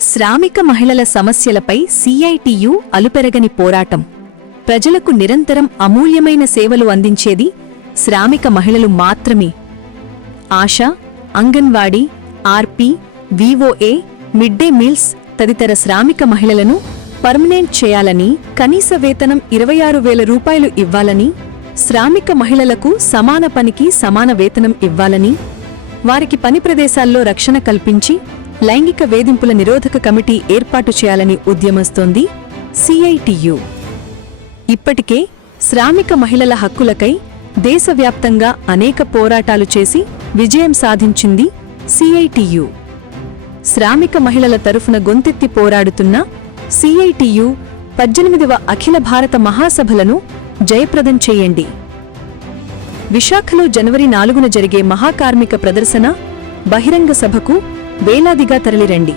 శ్రామిక మహిళల సమస్యలపై సిఐటియు అలుపెరగని పోరాటం. ప్రజలకు నిరంతరం అమూల్యమైన సేవలు అందించేది శ్రామిక మహిళలు మాత్రమే. ఆశా, అంగన్వాడీ, ఆర్పి, వివోఏ, మిడ్ డే మీల్స్ తదితర శ్రామిక మహిళలను పర్మనెంట్ చేయాలని, కనీస వేతనం 26,000 రూపాయలు ఇవ్వాలని, శ్రామిక మహిళలకు సమాన పనికి సమాన వేతనం ఇవ్వాలని, వారికి పని ప్రదేశాల్లో రక్షణ కల్పించి లైంగిక వేధింపుల నిరోధక కమిటీ ఏర్పాటు చేయాలని ఉద్యమిస్తోంది సిఐటియు. ఇప్పటికే శ్రామిక మహిళల హక్కులకై దేశవ్యాప్తంగా అనేక పోరాటాలు చేసి విజయం సాధించింది సిఐటియు. శ్రామిక మహిళల తరఫున గొంతెత్తి పోరాడుతున్న సిఐటియు 18వ అఖిల భారత మహాసభలను జయప్రదం చేయండి. విశాఖలో జనవరి 4న జరిగే మహాకార్మిక ప్రదర్శన, బహిరంగ సభకు వేలాదిగా తరలిరండి.